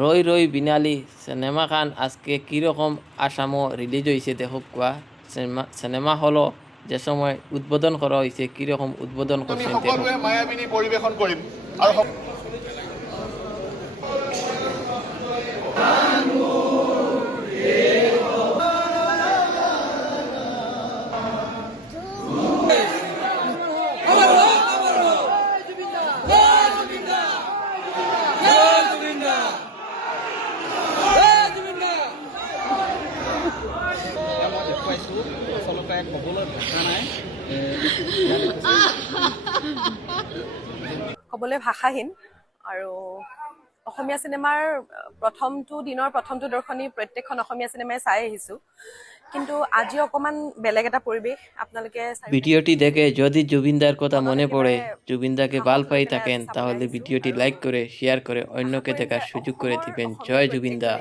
রই রই বিনালি সিনেমাখান আজকে কীরকম আসামও রিলিজ হয়েছে দেখুক কোয়া সিনেমা হলও যে সময় উদ্বোধন করা হয়েছে কীরকম উদ্বোধন করছেন দেখুক। সকলোৱে মায়াবিনী পৰিৱেশন কৰিম আৰু ক'বলৈ ভাষাহীন আৰু অসমীয়া চিনেমাৰ প্ৰথমটো দৰ্শনী প্ৰত্যেকখন অসমীয়া চিনেমাই চাই আহিছোঁ, কিন্তু আজি অকণমান বেলেগ এটা পৰিৱেশ। আপোনালোকে ভিডিওটি দেখে যদি জুবিনদার কথা মনে পড়ে, জুবিনদাকে ভাল পাই থাকেন, তাহলে ভিডিওটি লাইক করে শেয়ার করে অন্যকে দেখার সুযোগ করে দিবেন। জয় জুবিনদা।